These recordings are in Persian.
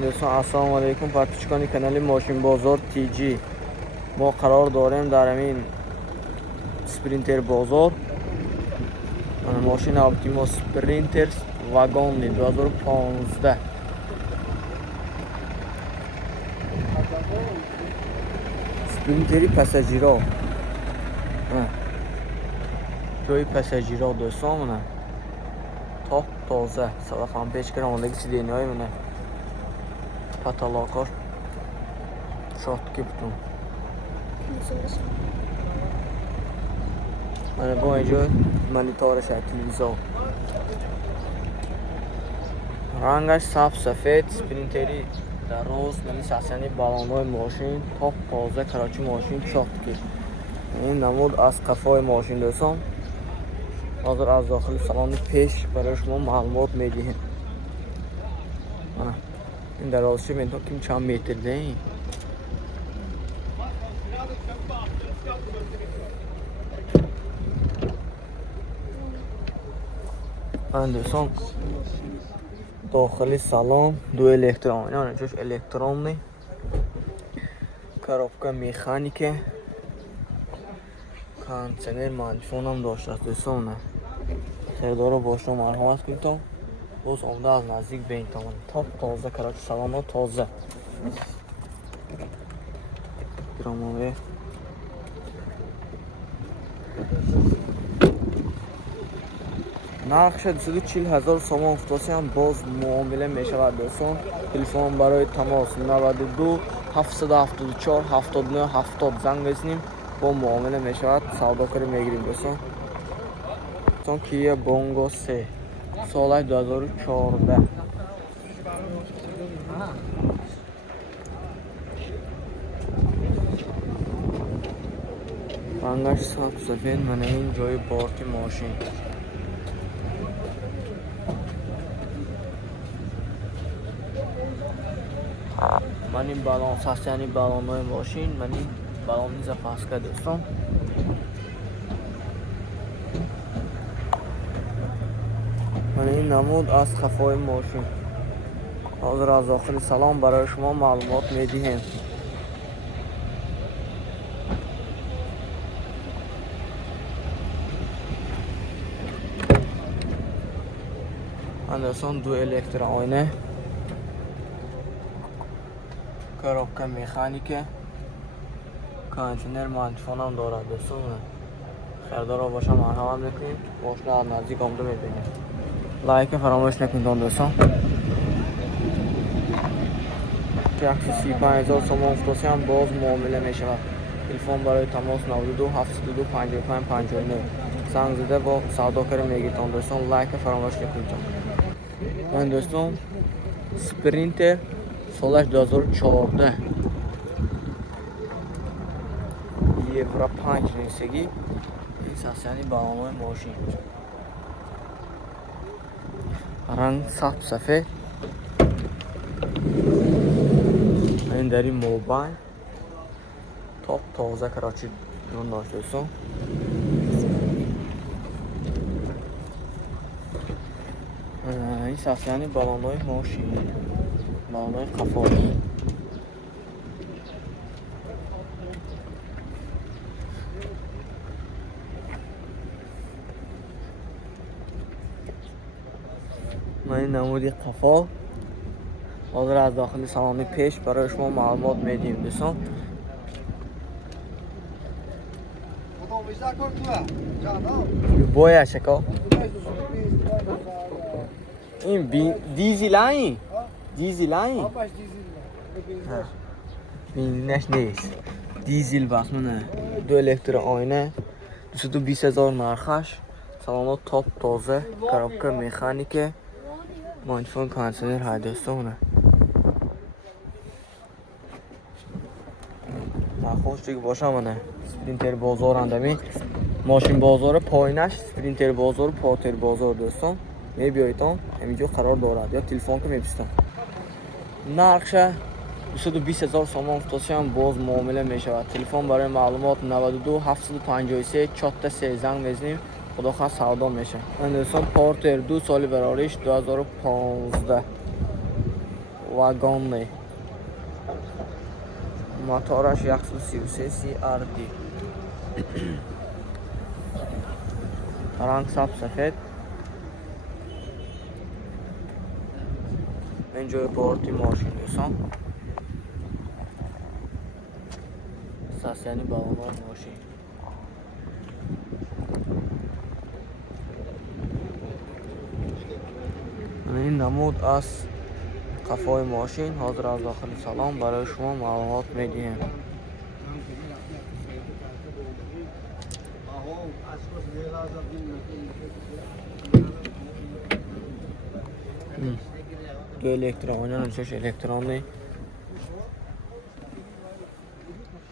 دوستان السلام علیکم. پرتوچکان کانال ماشین بازار TG. ما قرار داریم در همین سپرینتر بازار ماشین اپتیما سپرینتر واگن 2015 سپرینتری پاساژیرا جای پاساژیرا دوستان منه تا تازه 155 گرم سیدینی های منه پاتالاکاش شورتکی بتون منه با اینجا مانیتورش تلویزیون رنگش سبز سفید سپرینتری در روز ملی ساسانی بالان‌های ماشین تا تازه کراچی ماشین شورتکی. این نمود از قفای ماشین دوستان. حاضر از داخل سالن پیش برای شما معلومات میدیم. این درازشی میتون کم چند متر دهیم. دوستان داخلی سالن دو الکترون یعنی جوش الکترونی коробка مکانیکه کانسنر مانیفون هم داشته است دوستان. خیردارو باشم مرحمت کنید تا باز آمده از نزدیک به این تامان تا تازه کراچی سالن ها تازه گرامومه نقش 240,000 سوم افتاسی هم باز معامله می شود دوستان. تلفن برای تماس 92 774 79 70 زنگ بزنیم با معامله می شود سوداگری میگیریم دوستان. کیا بونگو 3 سال 2014 رنگش سبز سفید من این جای پارک ماشین من این بالون ساستانی بالون‌های ماشین من این بالون نیز پاس کرد دوستان. من این نمود از خفای ماشین حاضر از داخل سلام برای شما معلومات میدیم. دوستان دو الکتر آینه коробка مکانیکه کانتینر مانیفون هم دارد دوستان. خیردار رو باشم مرحمت میکنیم ماشین از نزدیک آمده میبینیم. لایک فراموش نکنید دوستان. 135,000 سوم افتاسی هم باز معامله میشود. تلفن برای تماس 92 722 55 59 زنگ زده با سوداگری میگیرتان دوستان. لایک فراموش نکنید. من دوستان سپرینتر سالش 2014 یورو 5 نیستگی این ساسیانی بالان‌های ماشین رنگ سبز سفید این در این موبایل تا تازه کراچی نون داشته دوستان. این ساسیانی بالان‌های ماشین بالان‌های قفال من این نمودی قفال حاضر از داخل سالن پیش برای شما معلومات میدیم دوستان. بویا شکا این دیزیلایی دیزیلایی بینش نیست دیزیل بس منه دو الکتر آینه 220,000 نرخش سلامات تاپ تازه коробка مکانیکه مانیفون کانسنر های دوستانه. خوش دیگه باشه منه سپرینتر بازار اندمی ماشین بازار پایینش سپرینتر بازار پاتر بازار دوستان می بیایتان همینجا قرار دارد یا تلفن که میپستان. نقش 220,000 سوم افتاسی هم باز معامله میشود. تلفن برای معلومات 92 753 43 زنگ بزنیم خدا خواست سودا میشه. من دوستان پارتر 2 سال براریش 2015 واگن موتورش 133 CRD رنگ سبز اینجا پورتی ماشین دوستان ساسیانی بالون ماشین این نمود از قفای ماشین حاضر از داخل سالن برای شما معلومات میدیم. دو الکترونی چش الکترونی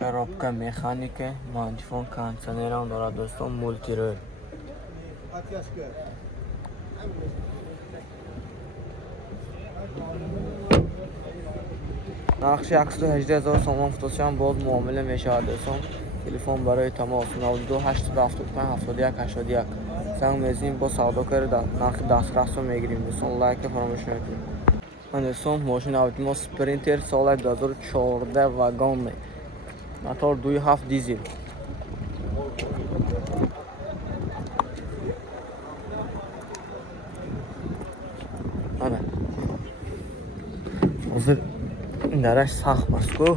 коробка механики мантифон кондиционер هم دارد دوستان مولتی رول نرخ 118,000 سوم فروشی هم باز معامله میشود دوستان. تلفن برای تماس 92 875 71 81 زنگ میزنیم با سوداگر نرخ دسترس رو میگیریم دوستان. لایک فراموش نکنید. من دوستان ماشین اپتیما سپرینتر سال 2014 واگن موتور 2.7 دیزل آره حاضر درش سخت است کو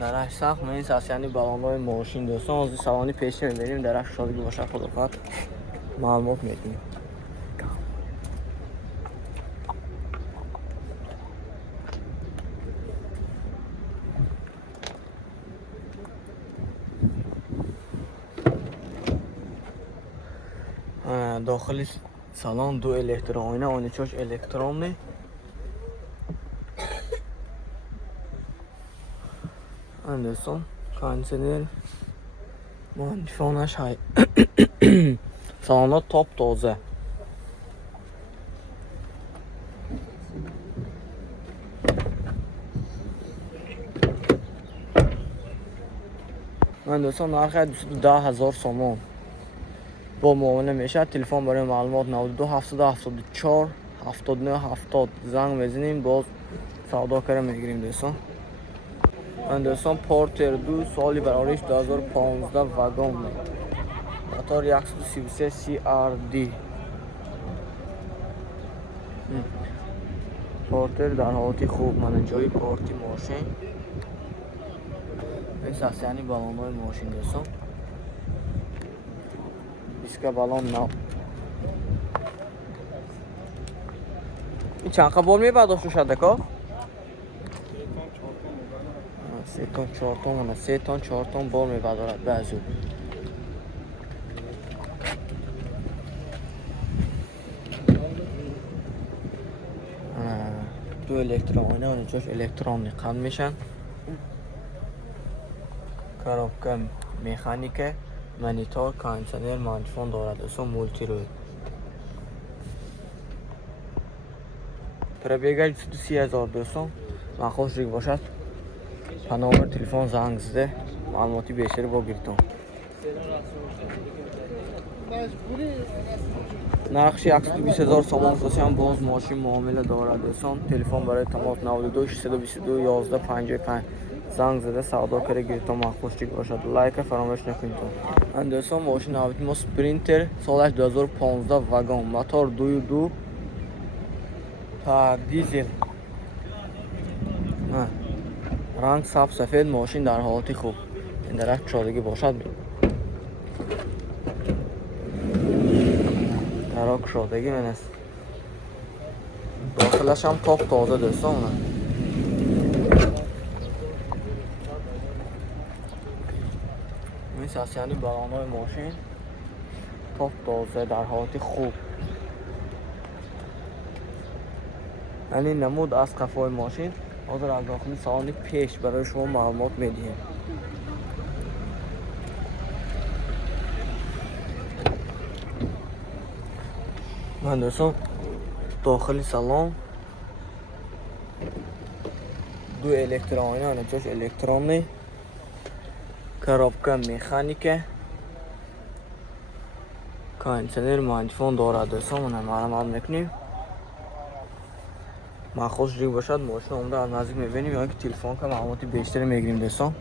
درش سخت میز است یعنی بالان‌های ماشین دوستان از سوانی پیشی می‌بینیم درش شادی باشه خودت معلومات میدیم. داخل سالن دو الکترونی آن چوش الکترونی اندرسون کانسنر مانیفونش های سالن توپ تازه اندرسون نرخ 210,000 سوم با معامله میشه. تلفن برای معلومات 92 774 79 70 زنگ میزنیم باز سودا کردن میگیریم دوستان. من دوستان پورتر 2 سالی برایش 2015 واگن موتور 133 CRD پورتر در حالت خوب من جای پورتی ماشین این ساسیانی بالان‌های ماشین دوستان इसका balon ना این چند قبول میبرداشت شده که 3 تا 4 تا منه 3 تا 4 تا بار میبردارد بعضی دو الکترونی اونجاش الکترونی قند میشن коробка مکانیکه مانیتور کاندیشنر مانیفون دارد دوستان مولتی روی پربیگل 30,000 دوستان من خوش ریگ باشد پنامر تلفن زنگ زده معلوماتی بیشتری با گیرتون نقش 120,000 سوم فروشی هم باز ماشین معامله دارد دوستان. تلفن برای تماس 92 622 11 55 زنگ زده سودا کرده گیرتون من خوش ریگ باشد لایک فراموش نکنید. من دوستان ماشین اپتیما سپرینتر سالش 2015 واگن موتور 2.2 تا دیزل رنگ سبز سفید ماشین در حالت خوب این درش شادگی باشد دراک شادگی من است داخلش هم توپ تازه دوستان این ساسیانی بالان‌های ماشین توپ تازه در حالت خوب یعنی نمود از قفای ماشین حاضر از داخل سالن پیش برای شما معلومات میدیم. من دوستان داخل سالن دو الکترونی آنچوش الکترونی коробка مکانیکه کاندیشنر مانیفون دارد دوستان من معلومات میکنیم مخصوص جوری باشد ماشین عمده از نزدیک میبینیم یا که تلفن که معلومات بیشتری میگیریم دوستان.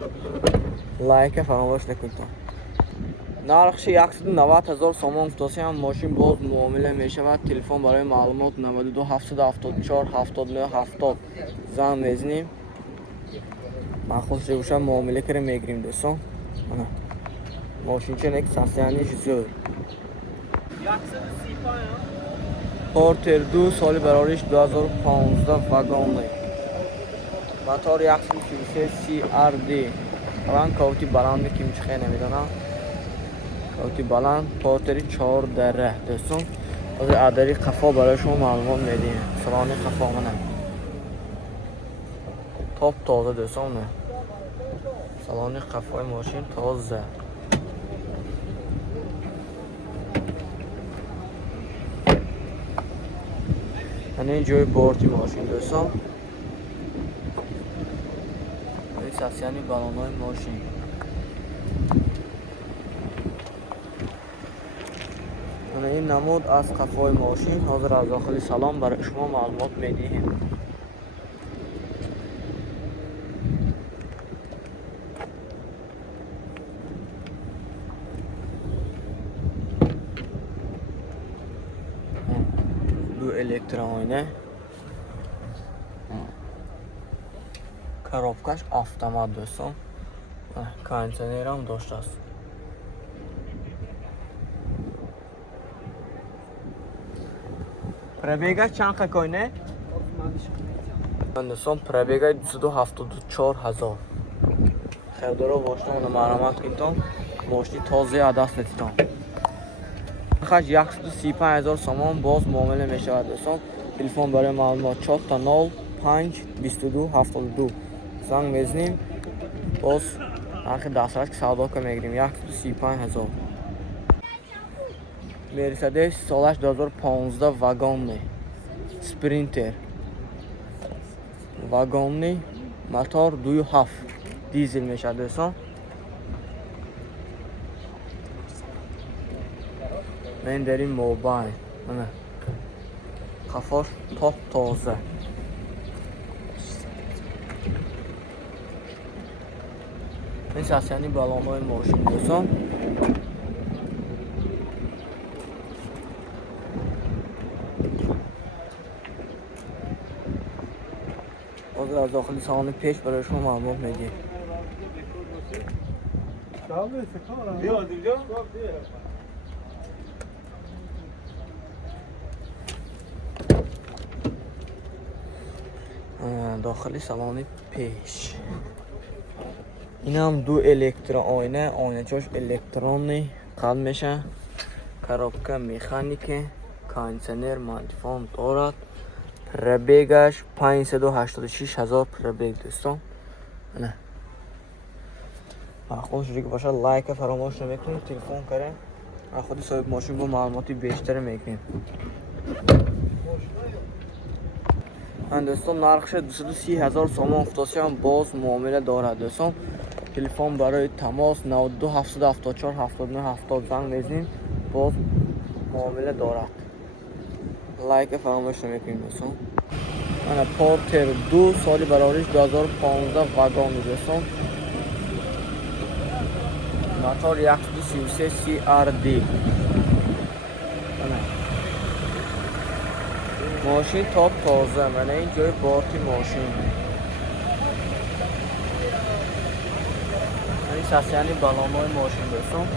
لایک فراموش نکنید. نرخش 190,000 سوم گفتاسی هم ماشین باز معامله میشود. تلفن برای معلومات 92 774 79 70 زنگ میزنیم. مخصوص جوری باشد معامله کرده میگیریم دوستان. ماشین چه یک ساسیانیش زود پورتر 2 سال براریش 2015 واگن موتور 133 CRD رنگ کاوتی بلند میکنیم چه خیلی نمیدونم کاوتی بلند پورتری 4 دره دوستان. از عددی قفا برای شما معلومات میدیم. سرانی قفا منه تاپ تازه دوستان. سالانی قفای ماشین تازه. این جای بورتی ماشین دوستان. این ساسیانی بالانای ماشین. این نمود از قفای ماشین. حاضر از داخل سلام برای شما معلومات میدیم. دو الکترونیه коробкаш автомат دوستان. кондиционер هم داشته است. пробегаш чанд какой دوستان؟ пробегай 274,000. خیردارا باشتم اونو مرمت کنید. ماشین تازه عدست نتیتان. خش 135,000 سوم باز معامله می شود دوستان. تلفن برای معلومات 4 تا 05 22 72 زنگ میزنیم. باز نرخ دسترس که سودا که میگیریم 135,000. مرسدس سالش 2015 واگن سپرینتر واگن موتور 2.7 دیزل میشه دوستان. من در این موبایل قفاش تاپ تازه. این ساسیانی بالانای ماشین دوستان. حاضر از داخل سالن پیش برای شما معلومات میدیم. داخل سالن پیش این هم دو الکترون آینه چاش الکترونی قلب میشه. коробка مکانیکی кондиционер مانتفون دارد. پربیگش 586,000 پربیگ دوستان. نه خوش دیگه باشه لایک فراموش نمیکنید. تلفن کریم خود صاحب ماشین با معلوماتی بیشتر میکنیم. دوستان نرخش 230,000 سوم افتاسی هم باز معامله دارد دوستان. تلفن برای تماس 92 774 79 70 زنگ میزنیم. باز معامله دارد. لایک فراموش نمیکنید دوستان. من پورتر 2 سالی براریش 2015 واگن دوستان. موتور 133 CRD ماشین تاپ تازه. من این جای بارتی ماشین. این ساسیانی بالانای ماشین دوستان.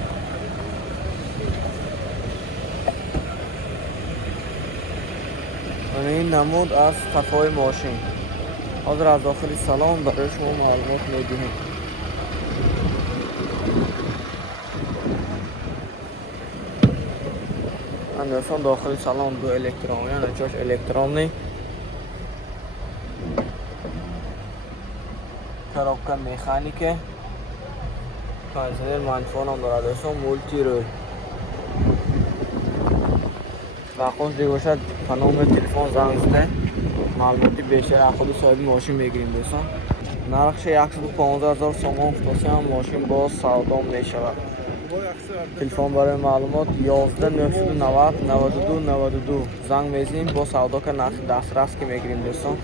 این نمود از قفای ماشین. حاضر از داخل سالن برای شما معلومات میدیم. دوستان داخل سالن دو الکترونی چاش الکترونی коробка مکانیکی кондиционер مانتفون هم دارد دوستان. مولتی روی وقت دیگه باشد پنوم تلفن زنگ زده معلوماتی بیشتر از خود صاحب ماشین میگیریم دوستان. نرخش 115,000 سوم افتاسی هم ماشین باز سودا میشود. تلفن برای معلومات 11 990 92 92 زنگ میزنیم با سودا که نرخ دسترس که میگیریم دوستان.